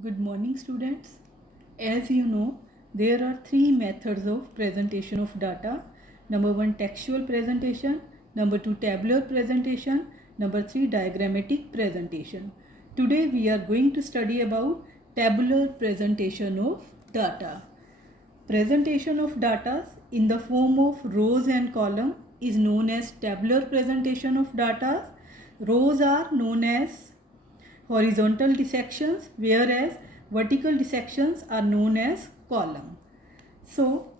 Good morning, students. As you know, there are three methods of presentation of data. Number one, textual presentation. Number two, tabular presentation. Number three, diagrammatic presentation. Today we are going to study about tabular presentation of data. Presentation of data in the form of rows and column is known as tabular presentation of data. Rows are known as horizontal dissections, whereas vertical dissections are known as column. So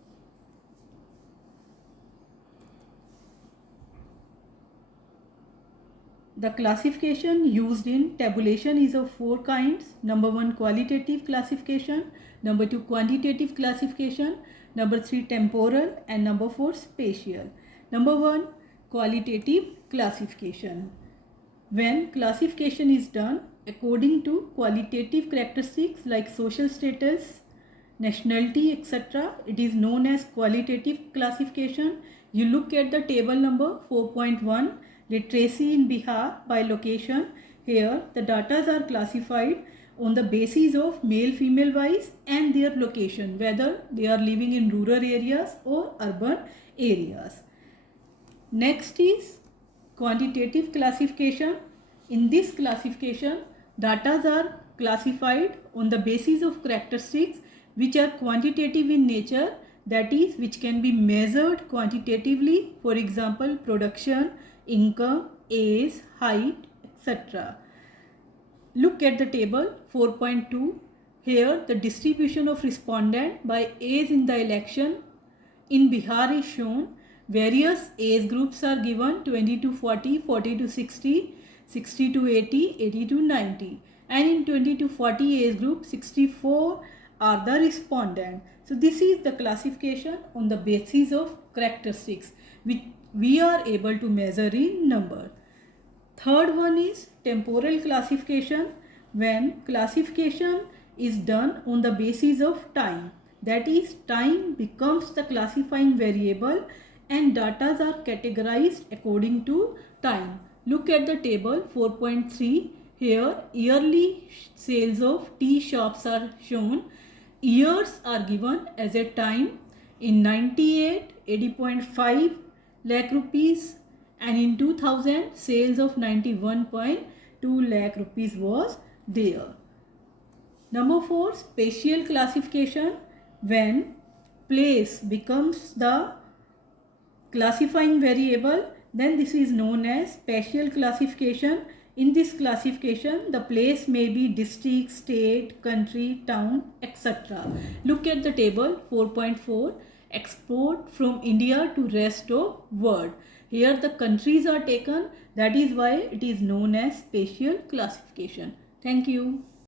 the classification used in tabulation is of four kinds. Number one, qualitative classification. Number two, quantitative classification. Number three, temporal, and number four, spatial. Number one, qualitative classification. When classification is done according to qualitative characteristics like social status, nationality, etc., it is known as qualitative classification. You look at the table number 4.1, literacy in Bihar by location. Here the data are classified on the basis of male female wise and their location, whether they are living in rural areas or urban areas. Next is quantitative classification. In this classification, data are classified on the basis of characteristics which are quantitative in nature, that is, which can be measured quantitatively, for example, production, income, age, height, etc. Look at the table 4.2. Here the distribution of respondent by age in the election in Bihar is shown. Various age groups are given: 20 to 40, 40 to 60, 60 to 80, 80 to 90. And in 20 to 40 age group, 64 are the respondent. So this is the classification on the basis of characteristics which we are able to measure in number. Third one is temporal classification, when classification is done on the basis of time. That is, time becomes the classifying variable and data are categorized according to time. Look at the table 4.3. Here yearly sales of tea shops are shown. Years are given as a time. In 98, 80.5 lakh rupees, and in 2000 sales of 91.2 lakh rupees was there. Number 4, spatial classification, when place becomes the classifying variable, then this is known as spatial classification. In this classification, the place may be district, state, country, town, etc. Look at the table 4.4, export from India to rest of world. Here the countries are taken, that is why it is known as spatial classification. Thank you.